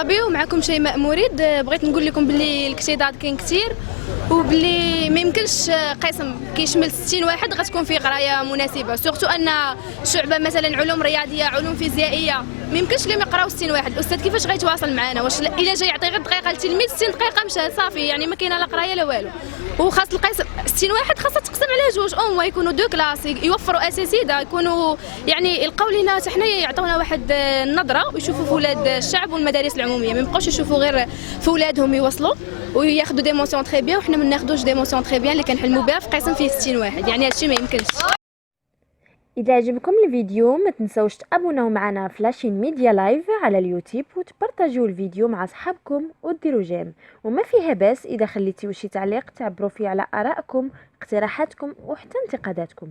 صابي ومعكم شيماء مريد. بغيت نقول لكم باللي الاكتظاظ كاين كثير وباللي ما يمكنش قسم كيشمل 60 واحد غتكون فيه قرايه مناسبه، سورتو ان شعبه مثلا علوم رياضيه علوم فيزيائيه ما يمكنش لهم يقراو 60 واحد. الاستاذ كيفاش غيتواصل معنا؟ واش الا جاي يعطي غير دقيقه للتلميذ 60 دقيقه مشى صافي، يعني ما كاينه لا قرايه لا والو. وخاص القسم 60 واحد خاصها تقسم على جوج او ما يكونوا دو كلاس، يوفروا اساسيده يكونوا يعني يلقاو لينا حتى حنايا يعطونا واحد النظره ويشوفوا في ولاد الشعب والمدارس العموميه، ما يبقاوش يشوفوا غير في ولادهم يوصلوا وياخذوا دي مونسيون تري بيان وحنا ما ناخذوش دي مونسيون تري بيان اللي كنحلموا بها في قسم فيه 60 واحد، يعني هادشي ما يمكنش. اذا عجبكم الفيديو ما تنسوش تابوناو معنا في لاشين ميديا لايف على اليوتيوب وتبارطاجيو الفيديو مع صحابكم وديروا جيم، وما فيها باس اذا خليتيو شي تعليق تعبروا فيه على ارائكم اقتراحاتكم وحتى انتقاداتكم.